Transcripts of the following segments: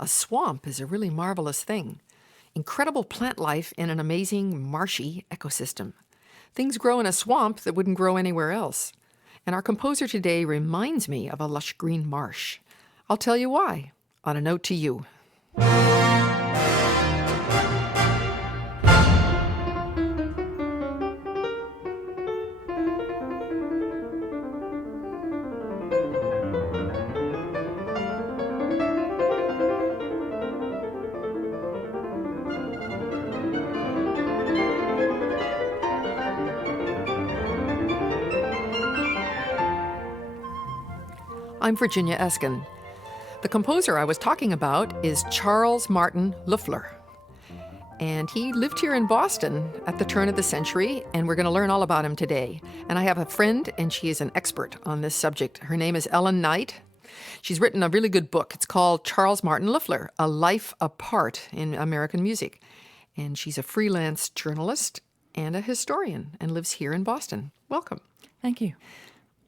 A swamp is a really marvelous thing. Incredible plant life in an amazing marshy ecosystem. Things grow in a swamp that wouldn't grow anywhere else. And our composer today reminds me of a lush green marsh. I'll tell you why, on a note to you. I'm Virginia Eskin. The composer I was talking about is Charles Martin Loeffler. And he lived here in Boston at the turn of the century, and we're going to learn all about him today. And I have a friend, and she is an expert on this subject. Her name is Ellen Knight. She's written a really good book. It's called Charles Martin Loeffler, A Life Apart in American Music. And she's a freelance journalist and a historian and lives here in Boston. Welcome. Thank you.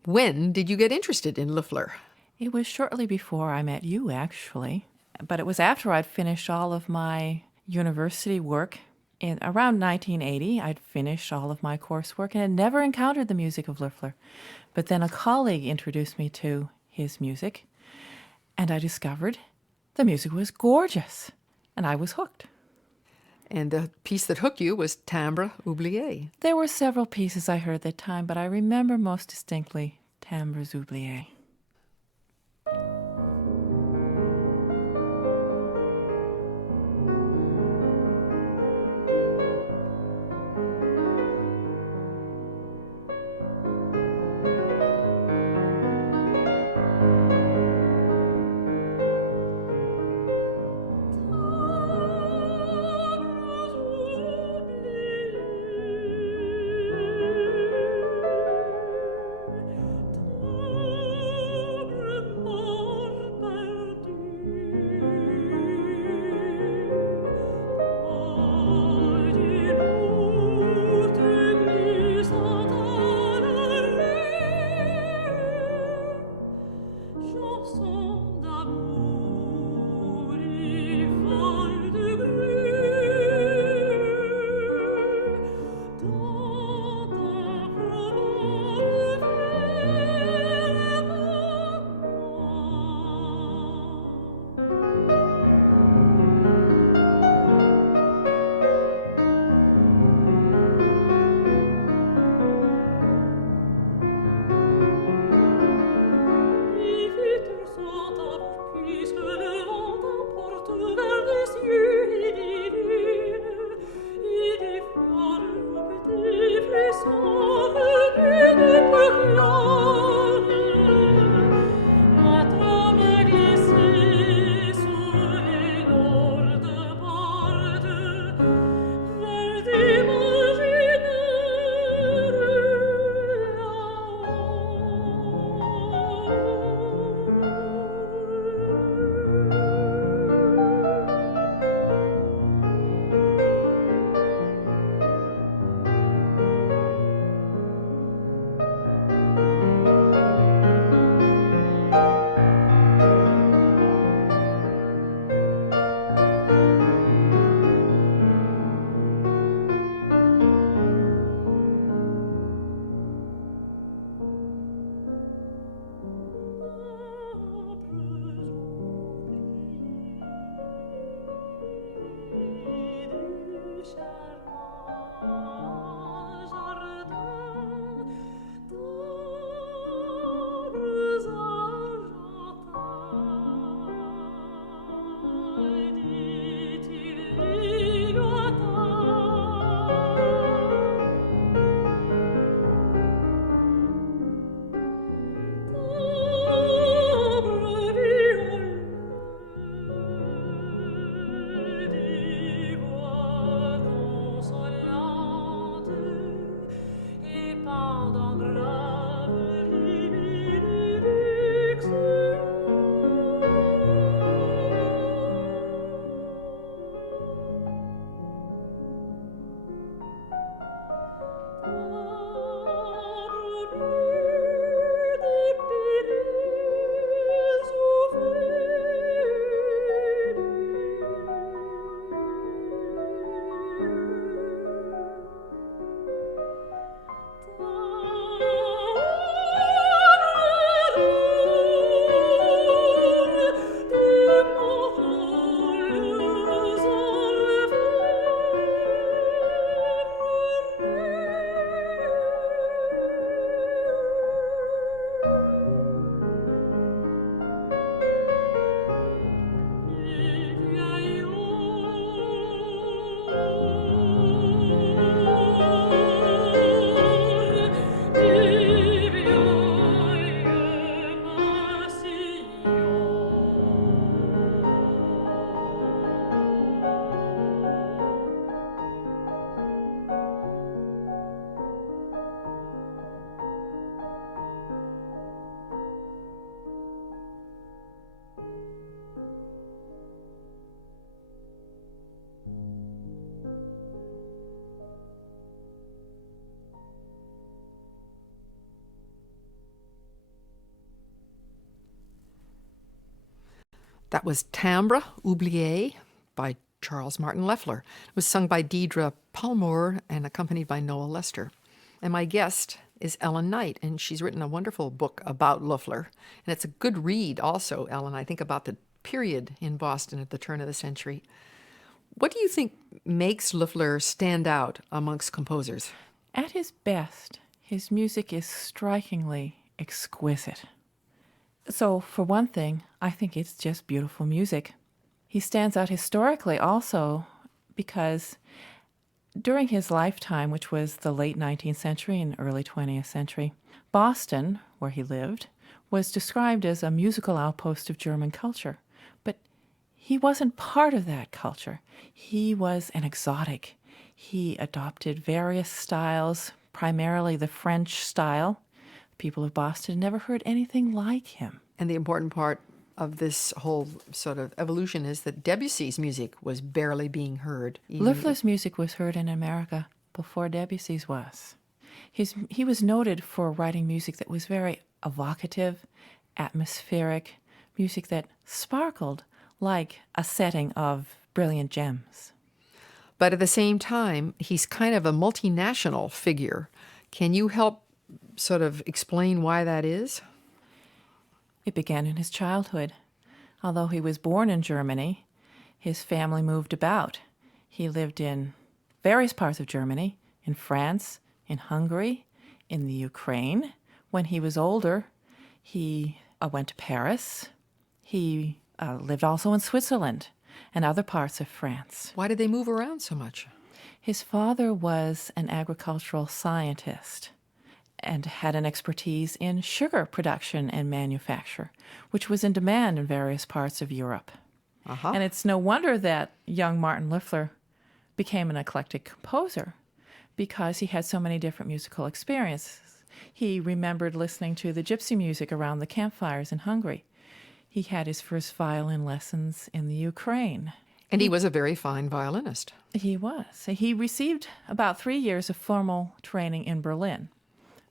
When did you get interested in Loeffler? It was shortly before I met you, actually. But it was after I'd finished all of my university work. In around 1980, I'd finished all of my coursework and had never encountered the music of Loeffler. But then a colleague introduced me to his music, and I discovered the music was gorgeous, and I was hooked. And the piece that hooked you was Timbres Oubliés. There were several pieces I heard at that time, but I remember most distinctly Timbres Oubliés. That was Timbres Oubliés by Charles Martin Loeffler. It was sung by Deidre Palmore and accompanied by Noah Lester. And my guest is Ellen Knight, and she's written a wonderful book about Loeffler. And it's a good read also, Ellen, I think, about the period in Boston at the turn of the century. What do you think makes Loeffler stand out amongst composers? At his best, his music is strikingly exquisite. So, for one thing, I think it's just beautiful music. He stands out historically also because during his lifetime, which was the late 19th century and early 20th century, Boston, where he lived, was described as a musical outpost of German culture. But he wasn't part of that culture. He was an exotic. He adopted various styles, primarily the French style. People of Boston never heard anything like him. And the important part of this whole sort of evolution is that Debussy's music was barely being heard. Loeffler's music was heard in America before Debussy's was. He was noted for writing music that was very evocative, atmospheric, music that sparkled like a setting of brilliant gems. But at the same time, he's kind of a multinational figure. Can you help sort of explain why that is? It began in his childhood. Although he was born in Germany, his family moved about. He lived in various parts of Germany, in France, in Hungary, in the Ukraine. When he was older, he went to Paris. He lived also in Switzerland and other parts of France. Why did they move around so much? His father was an agricultural scientist and had an expertise in sugar production and manufacture, which was in demand in various parts of Europe. Uh-huh. And it's no wonder that young Martin Loeffler became an eclectic composer because he had so many different musical experiences. He remembered listening to the gypsy music around the campfires in Hungary. He had his first violin lessons in the Ukraine. And he was a very fine violinist. He was. He received about 3 years of formal training in Berlin.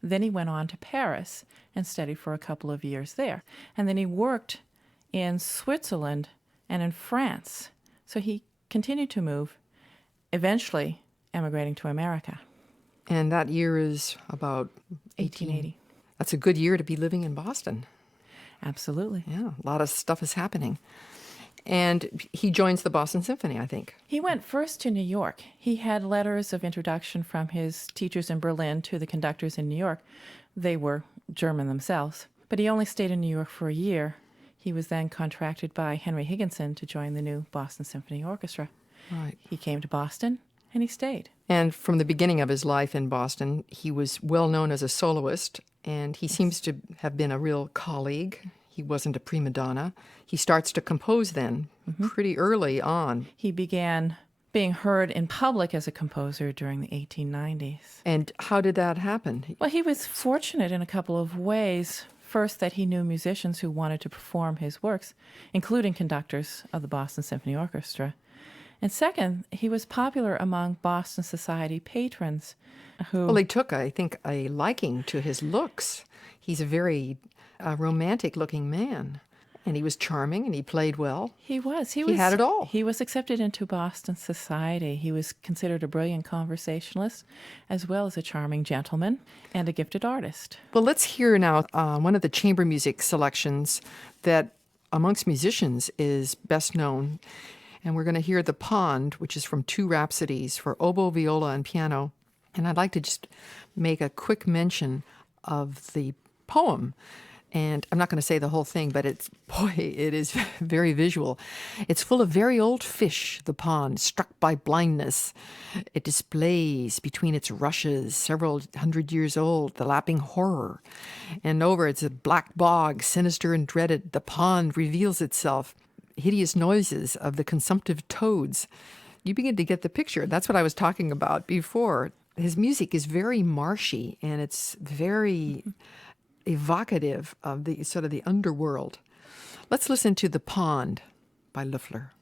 Then he went on to Paris and studied for a couple of years there. And then he worked in Switzerland and in France. So he continued to move, eventually emigrating to America. And that year is about 1880. That's a good year to be living in Boston. Absolutely. Yeah, a lot of stuff is happening. And he joins the Boston Symphony, I think. He went first to New York. He had letters of introduction from his teachers in Berlin to the conductors in New York. They were German themselves. But he only stayed in New York for a year. He was then contracted by Henry Higginson to join the new Boston Symphony Orchestra. Right. He came to Boston, and he stayed. And from the beginning of his life in Boston, he was well known as a soloist, and he seems to have been a real colleague. He wasn't a prima donna. He starts to compose then, pretty early on. He began being heard in public as a composer during the 1890s. And how did that happen? Well, he was fortunate in a couple of ways. First, that he knew musicians who wanted to perform his works, including conductors of the Boston Symphony Orchestra. And second, he was popular among Boston society patrons who... Well, they took, I think, a liking to his looks. He's a very romantic-looking man. And he was charming, and he played well. He was. He had it all. He was accepted into Boston society. He was considered a brilliant conversationalist, as well as a charming gentleman and a gifted artist. Well, let's hear now one of the chamber music selections that amongst musicians is best known. And we're going to hear The Pond, which is from 2 Rhapsodies for oboe, viola, and piano. And I'd like to just make a quick mention of the poem. And I'm not going to say the whole thing, but it is very visual. It's full of very old fish, the pond, struck by blindness. It displays between its rushes, several hundred years old, the lapping horror. And over it's a black bog, sinister and dreaded. The pond reveals itself, hideous noises of the consumptive toads. You begin to get the picture. That's what I was talking about before. His music is very marshy, and it's very evocative of the sort of the underworld. Let's listen to The Pond by Loeffler.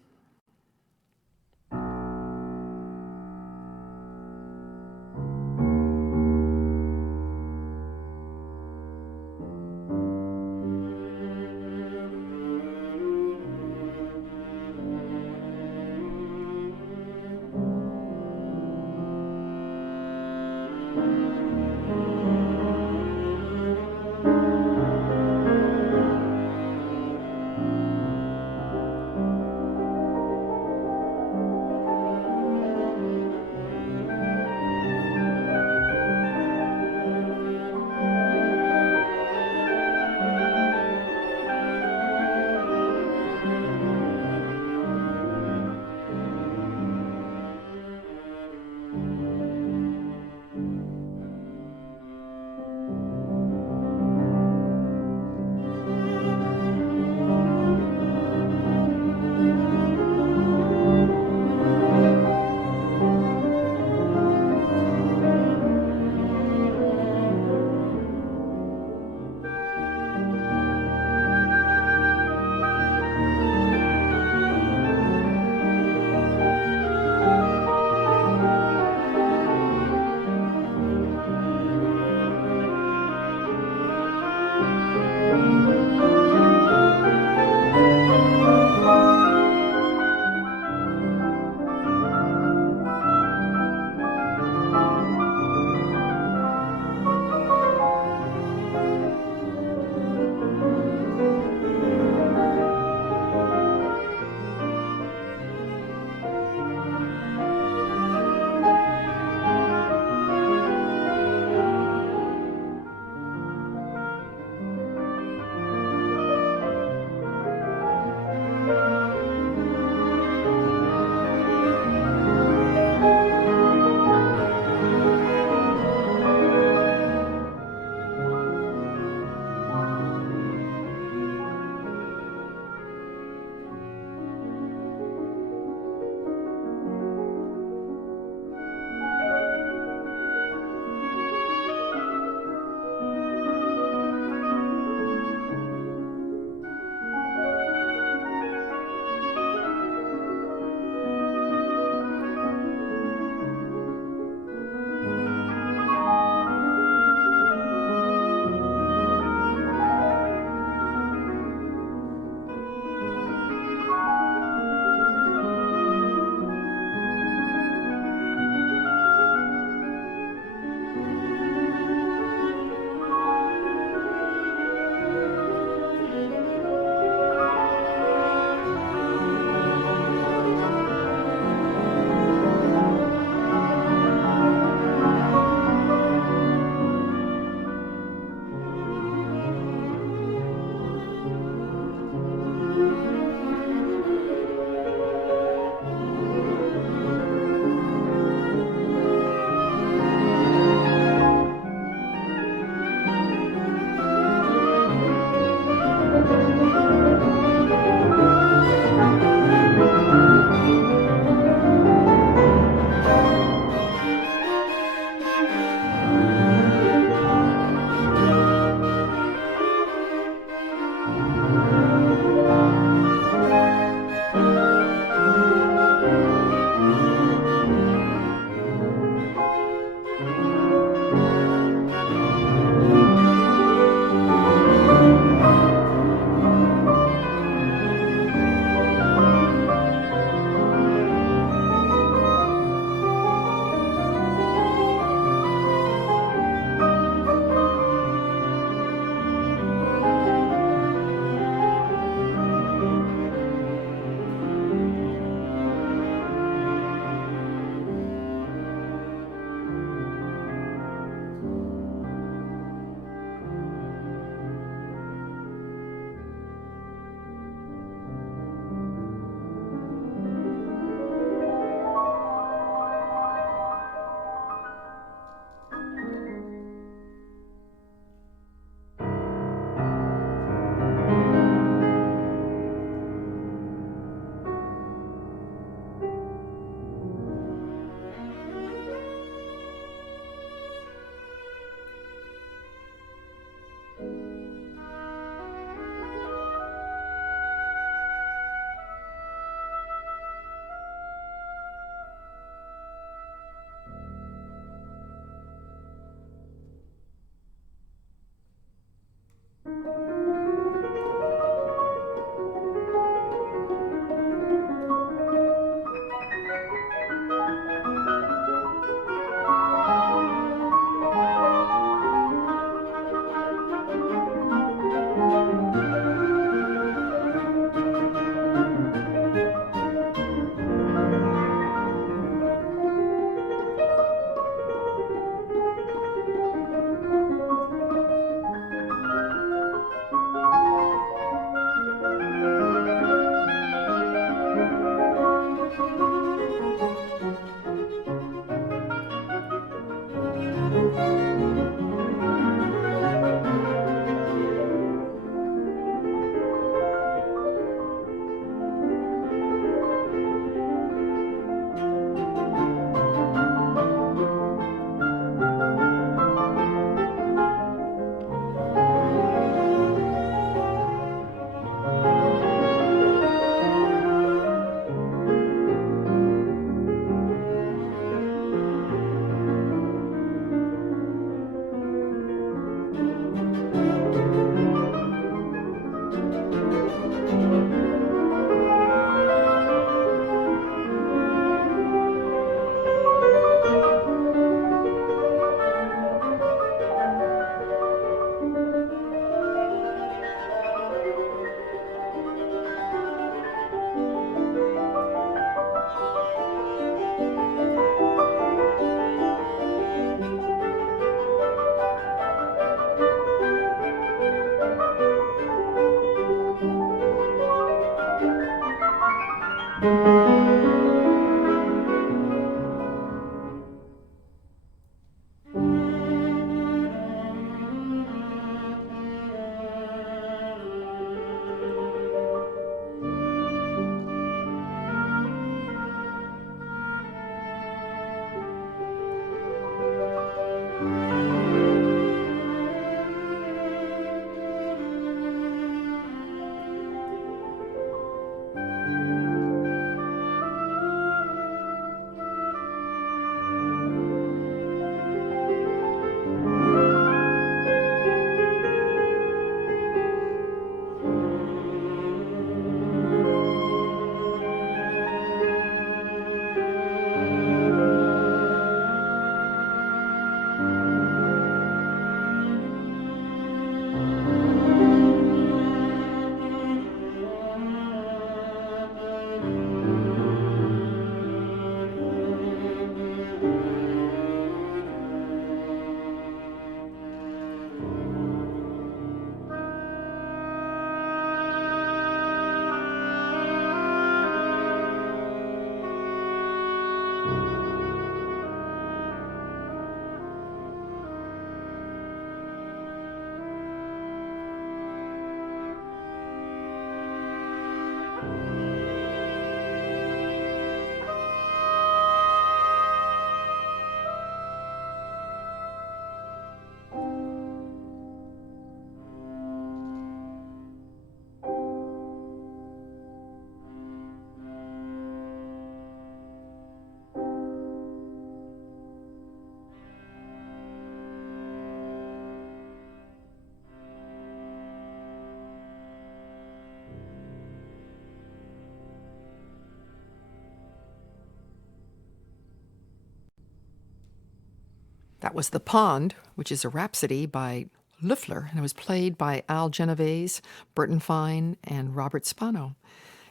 That was The Pond, which is a rhapsody by Loeffler, and it was played by Al Genovese, Burton Fine, and Robert Spano.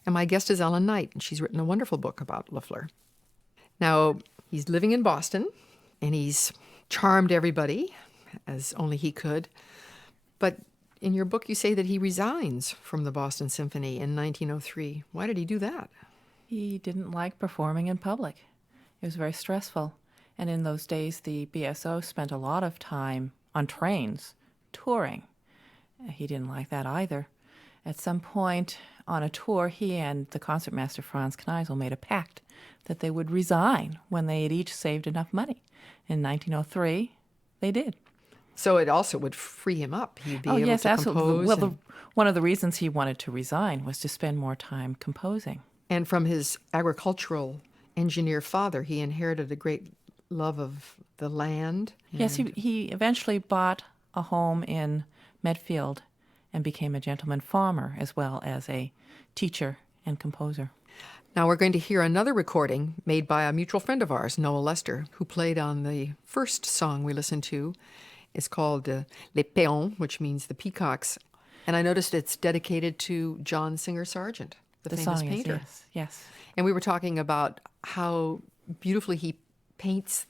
And my guest is Ellen Knight, and she's written a wonderful book about Loeffler. Now, he's living in Boston, and he's charmed everybody, as only he could. But in your book, you say that he resigns from the Boston Symphony in 1903. Why did he do that? He didn't like performing in public. It was very stressful. And in those days, the BSO spent a lot of time on trains, touring. He didn't like that either. At some point on a tour, he and the concertmaster Franz Kneisel made a pact that they would resign when they had each saved enough money. In 1903, they did. So it also would free him up. He'd be able to compose. Well, one of the reasons he wanted to resign was to spend more time composing. And from his agricultural engineer father, he inherited a great love of the land. Yes, he eventually bought a home in Medfield and became a gentleman farmer as well as a teacher and composer. Now we're going to hear another recording made by a mutual friend of ours, Noah Lester, who played on the first song we listened to. It's called Les Paons, which means the Peacocks. And I noticed it's dedicated to John Singer Sargent, the famous painter. Yes. And we were talking about how beautifully he paints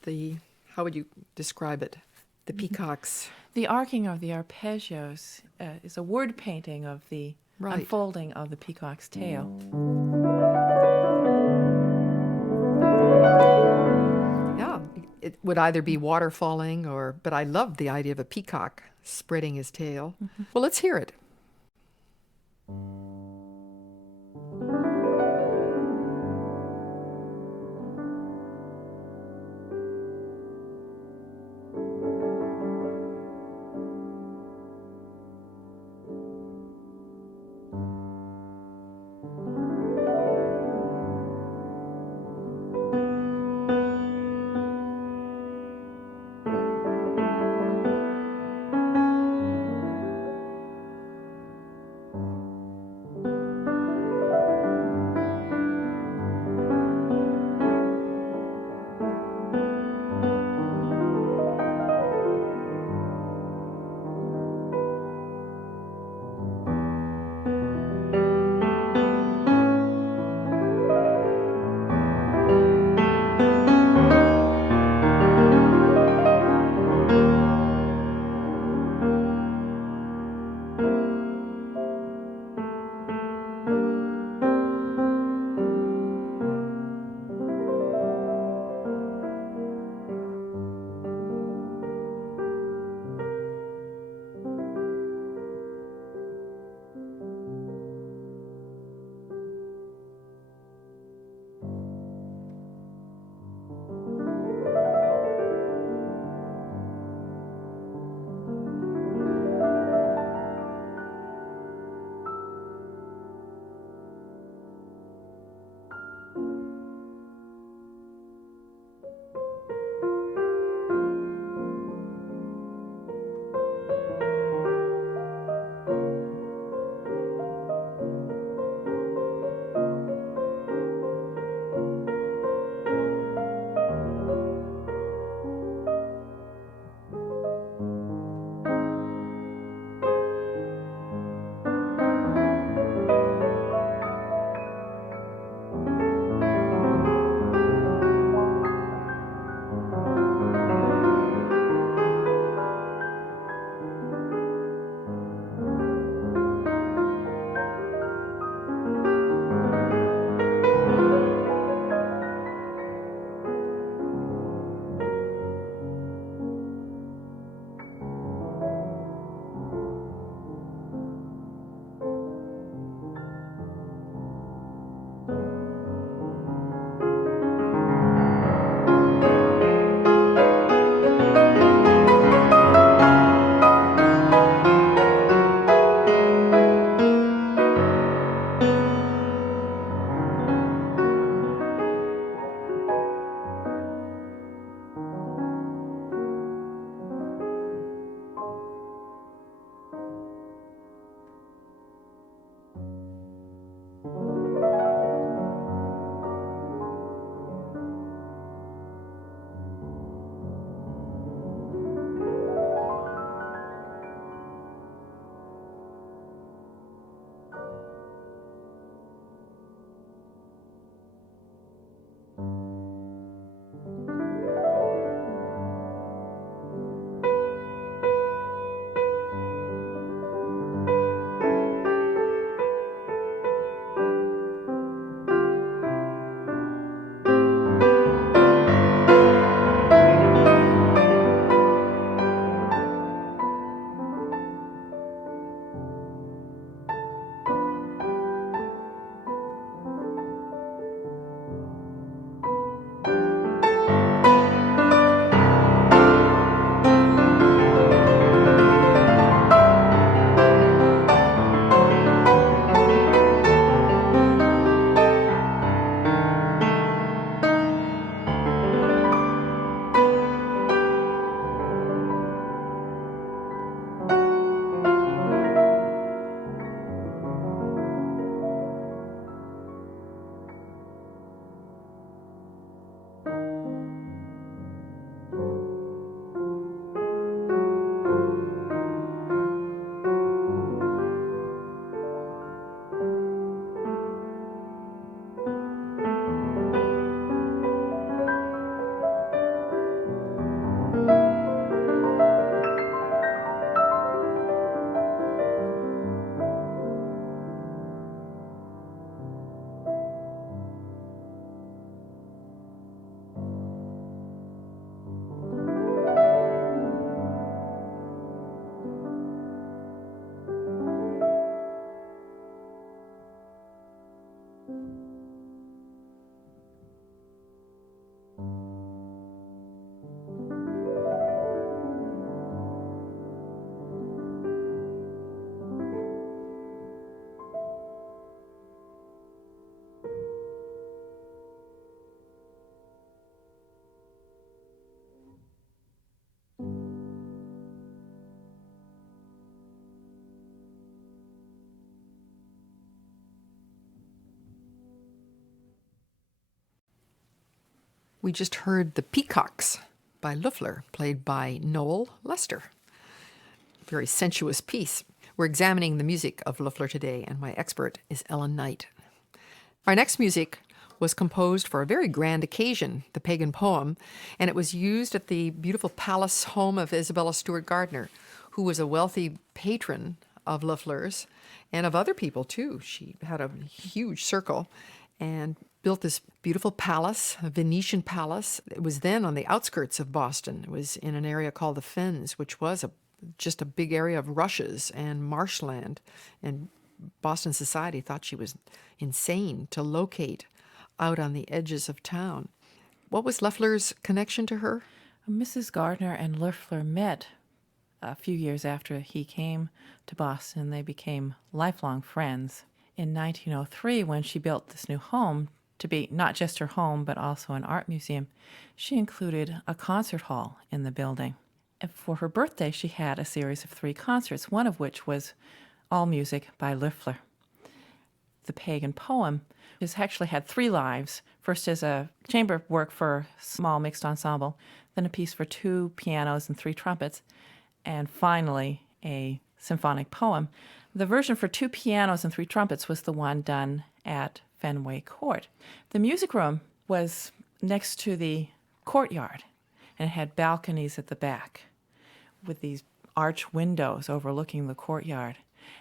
how would you describe it? The peacocks. The arcing of the arpeggios is a word painting of the unfolding of the peacock's tail. Yeah, it would either be water falling but I love the idea of a peacock spreading his tail. Mm-hmm. Well, let's hear it. We just heard The Peacocks by Loeffler, played by Noel Lester. Very sensuous piece. We're examining the music of Loeffler today, and my expert is Ellen Knight. Our next music was composed for a very grand occasion, the Pagan poem, and it was used at the beautiful palace home of Isabella Stewart Gardner, who was a wealthy patron of Loeffler's and of other people too. She had a huge circle and built this beautiful palace, a Venetian palace. It was then on the outskirts of Boston. It was in an area called the Fens, which was just a big area of rushes and marshland. And Boston society thought she was insane to locate out on the edges of town. What was Loeffler's connection to her? Mrs. Gardner and Loeffler met a few years after he came to Boston. They became lifelong friends. In 1903, when she built this new home, to be not just her home, but also an art museum, she included a concert hall in the building. And for her birthday, she had a series of 3 concerts, one of which was all music by Loeffler. The Pagan poem has actually had 3 lives, first as a chamber work for small mixed ensemble, then a piece for 2 pianos and 3 trumpets, and finally a symphonic poem. The version for 2 pianos and 3 trumpets was the one done at Fenway Court. The music room was next to the courtyard, and it had balconies at the back with these arch windows overlooking the courtyard.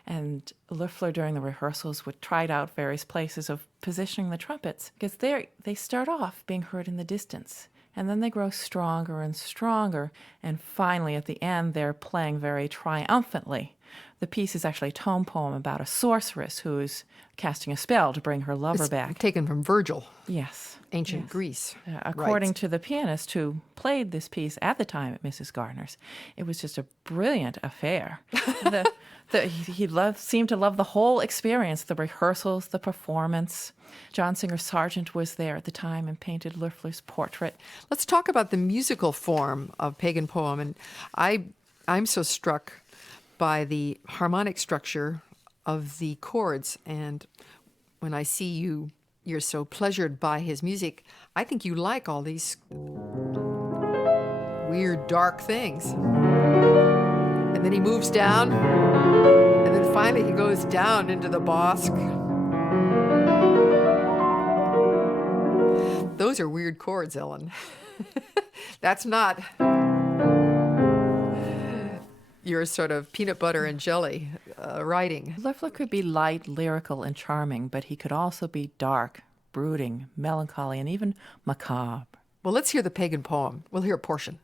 And Loeffler, during the rehearsals, would try out various places of positioning the trumpets, because they start off being heard in the distance, and then they grow stronger and stronger, and finally at the end they're playing very triumphantly. The piece is actually a tone poem about a sorceress who's casting a spell to bring her lover back. Taken from Virgil. Yes. Ancient Greece. According to the pianist who played this piece at the time at Mrs. Gardner's, it was just a brilliant affair. He seemed to love the whole experience, the rehearsals, the performance. John Singer Sargent was there at the time and painted Loeffler's portrait. Let's talk about the musical form of Pagan poem. And I'm so struck by the harmonic structure of the chords. And when I see you're so pleasured by his music, I think you like all these weird, dark things. And then he moves down, and then finally he goes down into the bosque. Those are weird chords, Ellen. That's not your sort of peanut butter and jelly writing. Loeffler could be light, lyrical, and charming, but he could also be dark, brooding, melancholy, and even macabre. Well, let's hear the Pagan poem. We'll hear a portion.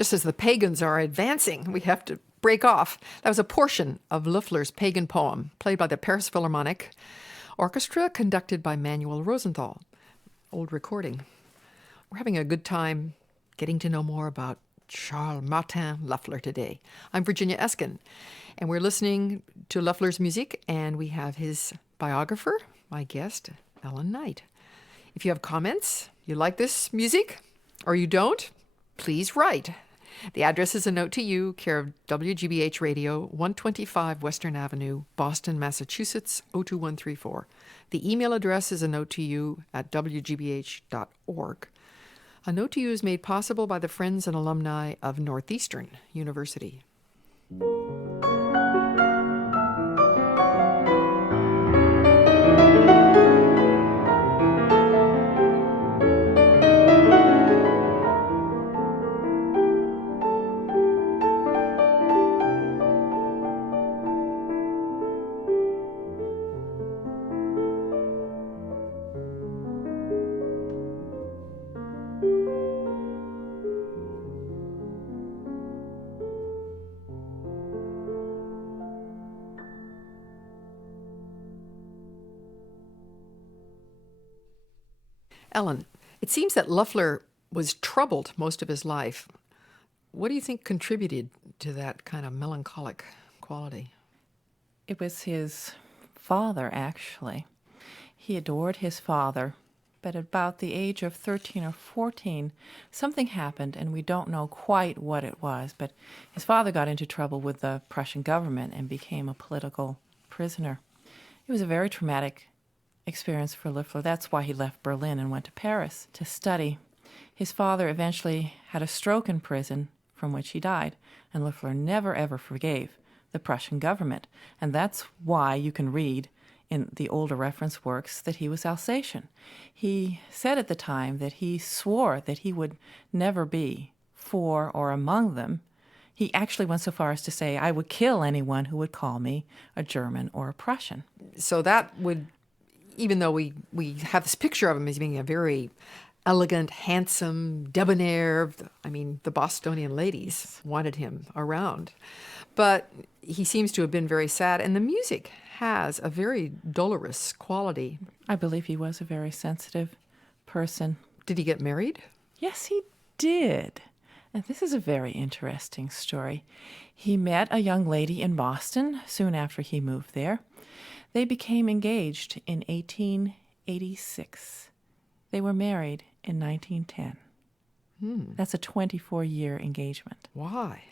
Just as the Pagans are advancing, we have to break off. That was a portion of Loeffler's Pagan poem, played by the Paris Philharmonic Orchestra, conducted by Manuel Rosenthal. Old recording. We're having a good time getting to know more about Charles Martin Loeffler today. I'm Virginia Eskin, and we're listening to Loeffler's music, and we have his biographer, my guest, Ellen Knight. If you have comments, you like this music, or you don't, please write. The address is A Note to You, care of WGBH Radio, 125 Western Avenue, Boston, Massachusetts, 02134. The email address is A Note to You at WGBH.org. A Note to You is made possible by the friends and alumni of Northeastern University. Ellen, it seems that Loeffler was troubled most of his life. What do you think contributed to that kind of melancholic quality? It was his father, actually. He adored his father, but at about the age of 13 or 14, something happened, and we don't know quite what it was, but his father got into trouble with the Prussian government and became a political prisoner. It was a very traumatic experience for Loeffler. That's why he left Berlin and went to Paris to study. His father eventually had a stroke in prison, from which he died, and Loeffler never ever forgave the Prussian government. And that's why you can read in the older reference works that he was Alsatian. He said at the time that he swore that he would never be for or among them. He actually went so far as to say, I would kill anyone who would call me a German or a Prussian. So that would, even though we have this picture of him as being a very elegant, handsome, debonair, I mean, the Bostonian ladies wanted him around. But he seems to have been very sad, and the music has a very dolorous quality. I believe he was a very sensitive person. Did he get married? Yes, he did. And this is a very interesting story. He met a young lady in Boston soon after he moved there. They became engaged in 1886. They were married in 1910. That's a 24-year engagement. Why?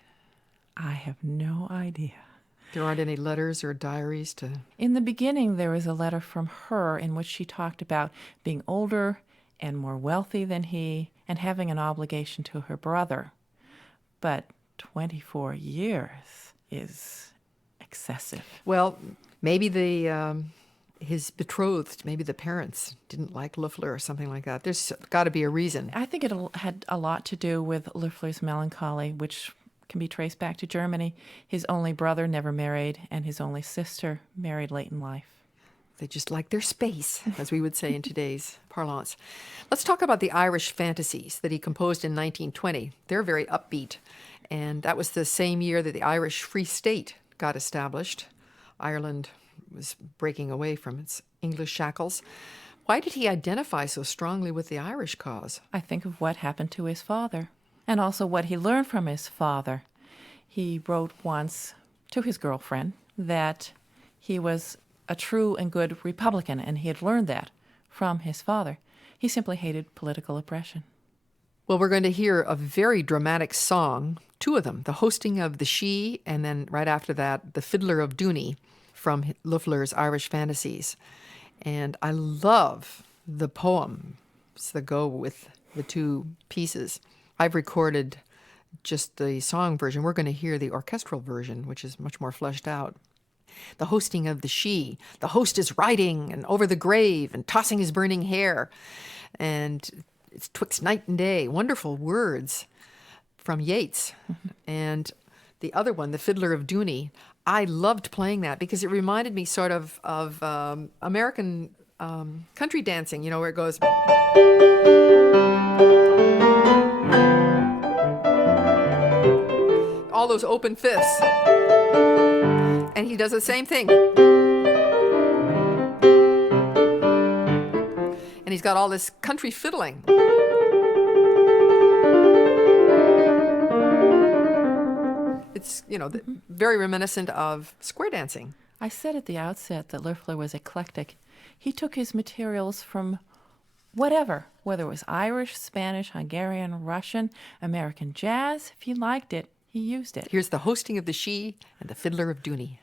I have no idea. There aren't any letters or diaries to... In the beginning, there was a letter from her in which she talked about being older and more wealthy than he and having an obligation to her brother. But 24 years is excessive. Well, maybe his betrothed, maybe the parents didn't like Loeffler or something like that. There's got to be a reason. I think it had a lot to do with Loeffler's melancholy, which can be traced back to Germany. His only brother never married, and his only sister married late in life. They just like their space, as we would say in today's parlance. Let's talk about the Irish Fantasies that he composed in 1920. They're very upbeat, and that was the same year that the Irish Free State got established. Ireland was breaking away from its English shackles. Why did he identify so strongly with the Irish cause? I think of what happened to his father, and also what he learned from his father. He wrote once to his girlfriend that he was a true and good Republican, and he had learned that from his father. He simply hated political oppression. Well, we're going to hear a very dramatic song, two of them, the hosting of the Sidhe, and then right after that, the Fiddler of Dooney from Loeffler's Irish Fantasies. And I love the poems that go with the two pieces. I've recorded just the song version. We're going to hear the orchestral version, which is much more fleshed out. The hosting of the Sidhe. The host is riding and over the grave and tossing his burning hair. And it's twixt night and day. Wonderful words from Yeats. And the other one, the Fiddler of Dooney, I loved playing that because it reminded me sort of American country dancing, you know, where it goes... all those open fifths. And he does the same thing. And he's got all this country fiddling. It's, very reminiscent of square dancing. I said at the outset that Loeffler was eclectic. He took his materials from whatever, whether it was Irish, Spanish, Hungarian, Russian, American jazz. If he liked it, he used it. Here's the hosting of the Sidhe and the Fiddler of Dooney.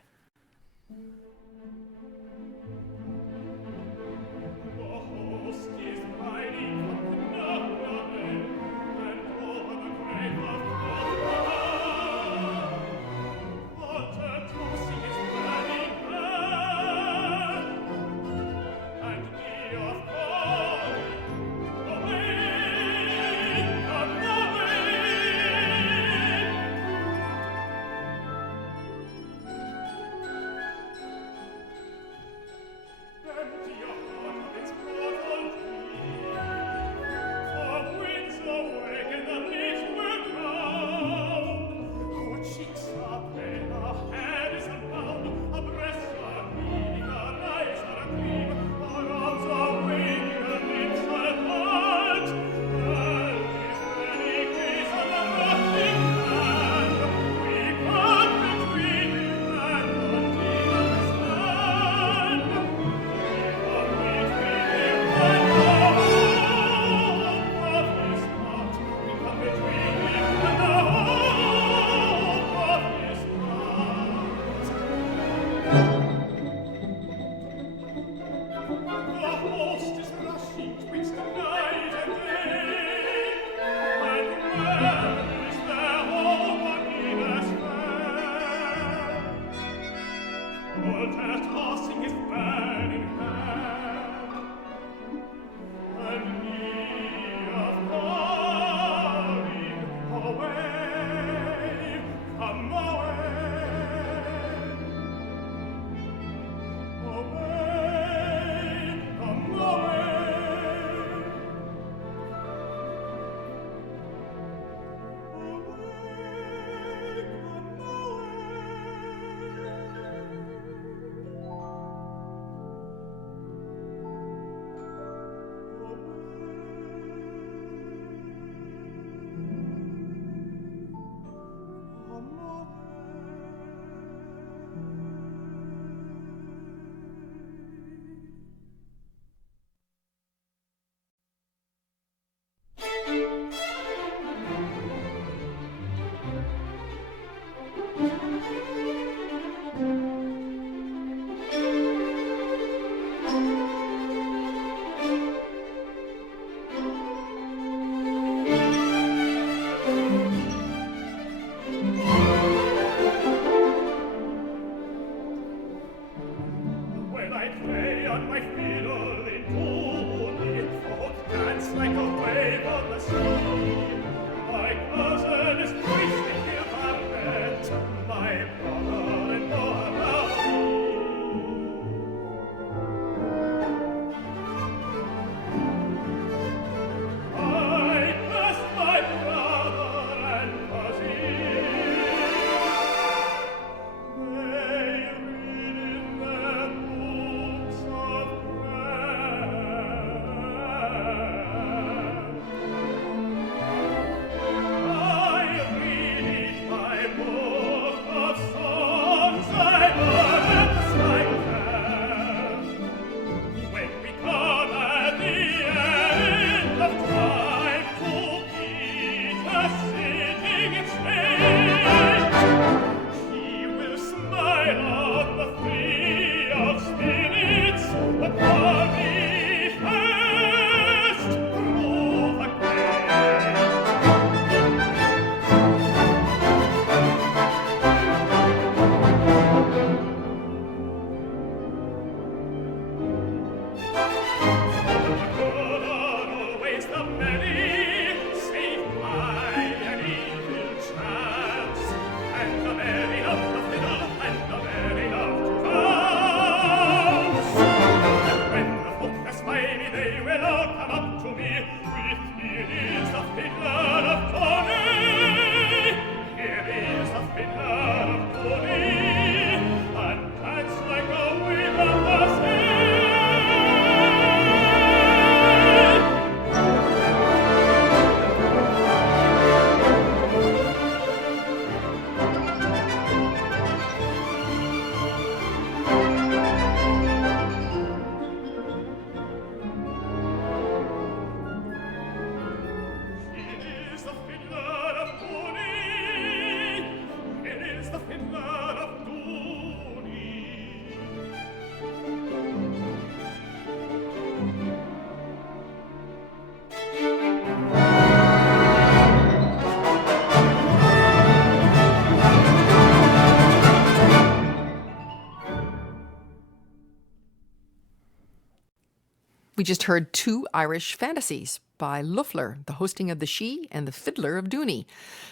We just heard two Irish fantasies by Loeffler, the hosting of the Sidhe and the Fiddler of Dooney,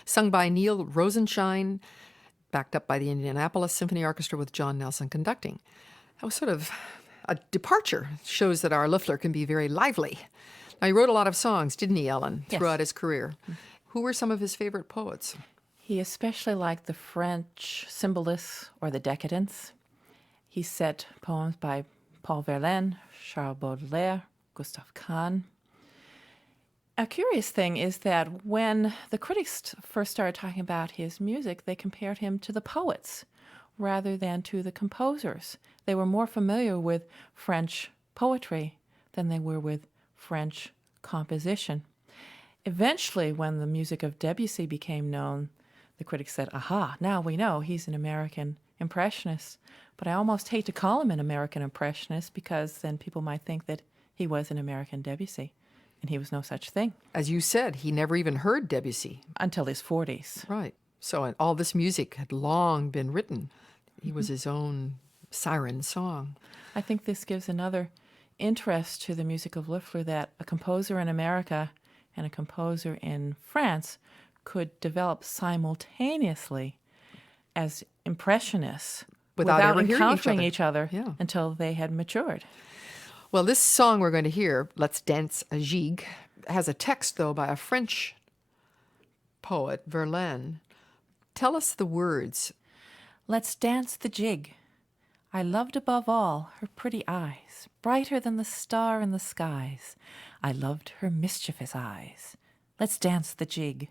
sung by Neil Rosenshine, backed up by the Indianapolis Symphony Orchestra with John Nelson conducting. That was sort of a departure. Shows that our Loeffler can be very lively. Now, he wrote a lot of songs, didn't he, Ellen, throughout his career? Who were some of his favorite poets? He especially liked the French symbolists or the decadents. He set poems by Paul Verlaine, Charles Baudelaire, Gustave Kahn. A curious thing is that when the critics first started talking about his music, they compared him to the poets rather than to the composers. They were more familiar with French poetry than they were with French composition. Eventually, when the music of Debussy became known, the critics said, aha, now we know he's an American impressionist. But I almost hate to call him an American impressionist because then people might think that he was an American Debussy, and he was no such thing. As you said, he never even heard Debussy. Until his 40s. Right. So all this music had long been written. He was his own siren song. I think this gives another interest to the music of Loeffler, that a composer in America and a composer in France could develop simultaneously as impressionists without encountering each other until they had matured. Well, this song we're going to hear, Let's Dance La Gigue, has a text, though, by a French poet, Verlaine. Tell us the words. Let's dance the jig. I loved above all her pretty eyes, brighter than the star in the skies. I loved her mischievous eyes. Let's dance the jig.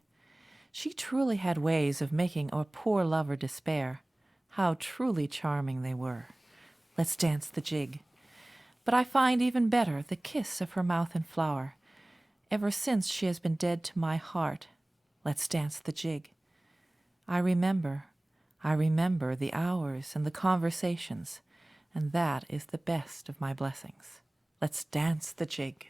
She truly had ways of making a poor lover despair. How truly charming they were. Let's dance the jig. But I find even better the kiss of her mouth and flower. Ever since she has been dead to my heart, let's dance the jig. I remember the hours and the conversations, and that is the best of my blessings. Let's dance the jig.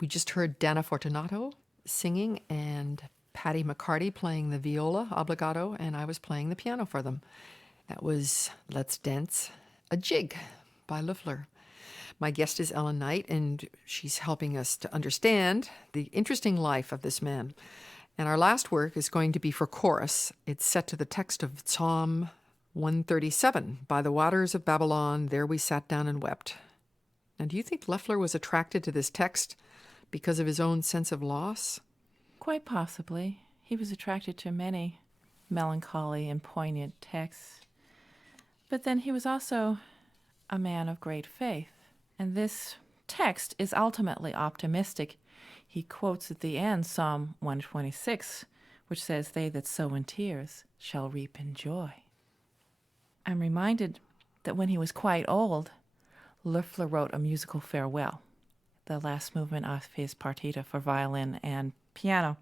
We just heard Dana Fortunato singing and Patty McCarty playing the viola obbligato, and I was playing the piano for them. That was Let's Dance a Jig by Loeffler. My guest is Ellen Knight, and she's helping us to understand the interesting life of this man. And our last work is going to be for chorus. It's set to the text of Psalm 137, By the waters of Babylon, there we sat down and wept. Now, do you think Loeffler was attracted to this text because of his own sense of loss? Quite possibly. He was attracted to many melancholy and poignant texts. But then he was also a man of great faith. And this text is ultimately optimistic. He quotes at the end Psalm 126, which says, "They that sow in tears shall reap in joy." I'm reminded that when he was quite old, Loeffler wrote a musical farewell, the last movement of his partita for violin and piano.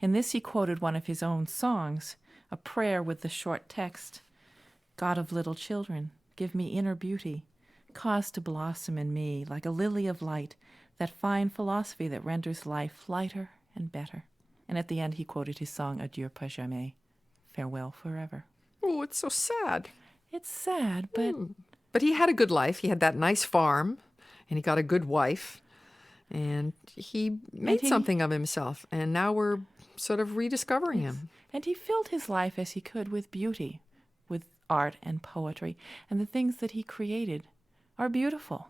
In this he quoted one of his own songs, a prayer with the short text, "God of little children, give me inner beauty, cause to blossom in me like a lily of light, that fine philosophy that renders life lighter and better." And at the end he quoted his song, "Adieu pas jamais," farewell forever. Oh, it's so sad. It's sad, but... But he had a good life. He had that nice farm, and he got a good wife, and he made something of himself, and now we're sort of rediscovering him. And he filled his life as he could with beauty, with art and poetry, and the things that he created are beautiful.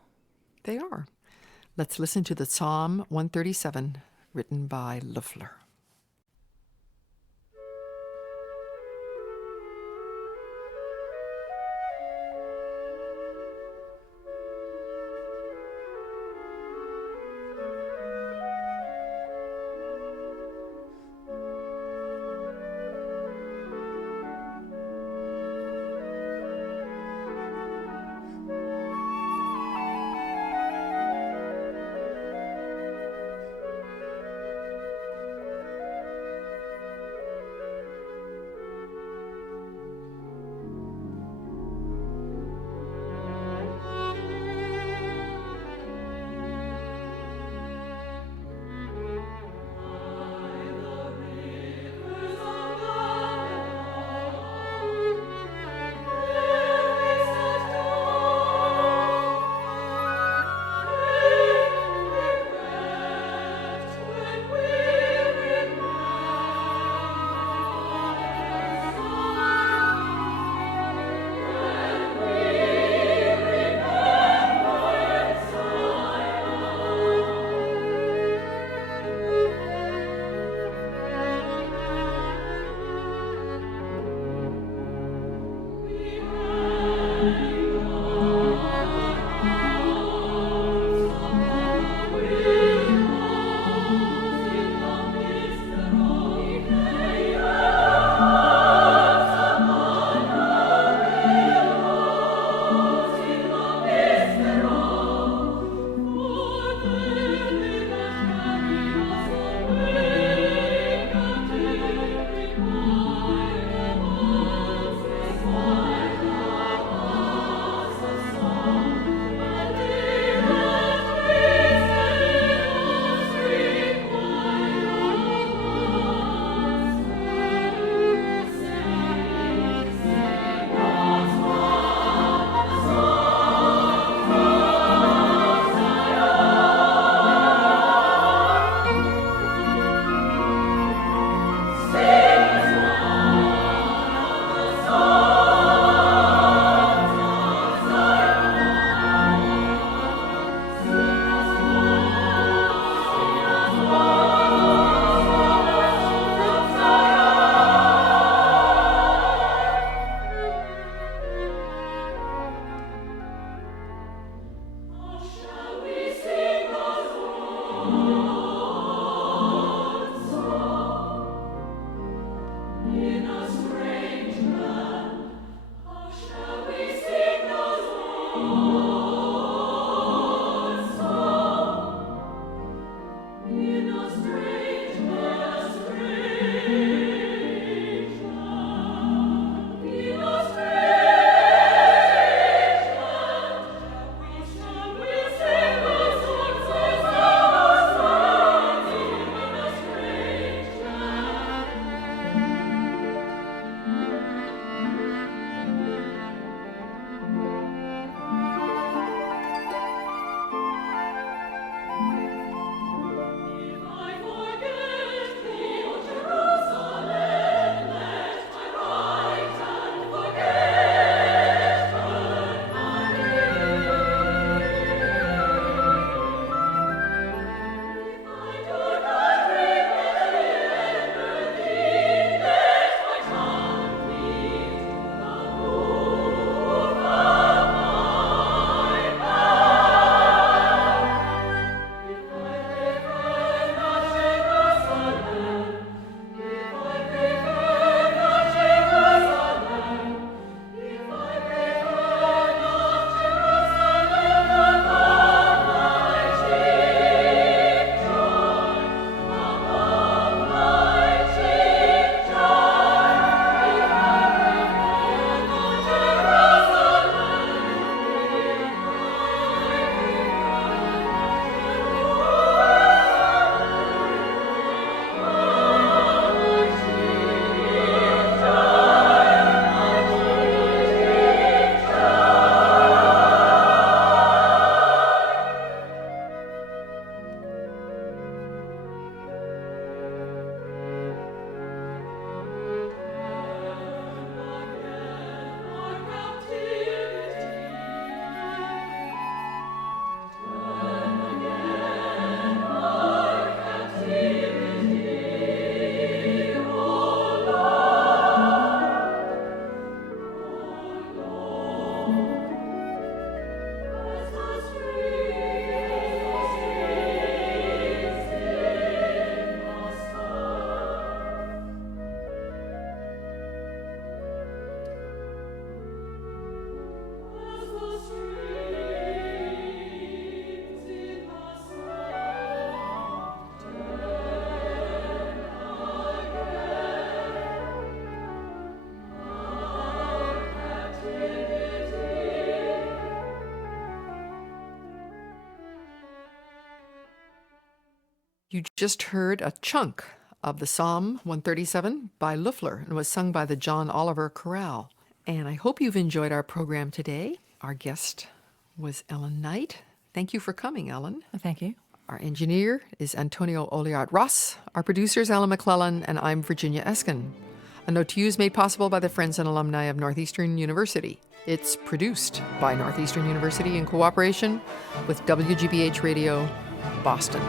They are. Let's listen to the Psalm 137, written by Loeffler. You just heard a chunk of the Psalm 137 by Loeffler and was sung by the John Oliver Chorale. And I hope you've enjoyed our program today. Our guest was Ellen Knight. Thank you for coming, Ellen. Thank you. Our engineer is Antonio Oliard-Ross. Our producer is Alan McClellan, and I'm Virginia Eskin. A Note to You is made possible by the friends and alumni of Northeastern University. It's produced by Northeastern University in cooperation with WGBH Radio, Boston.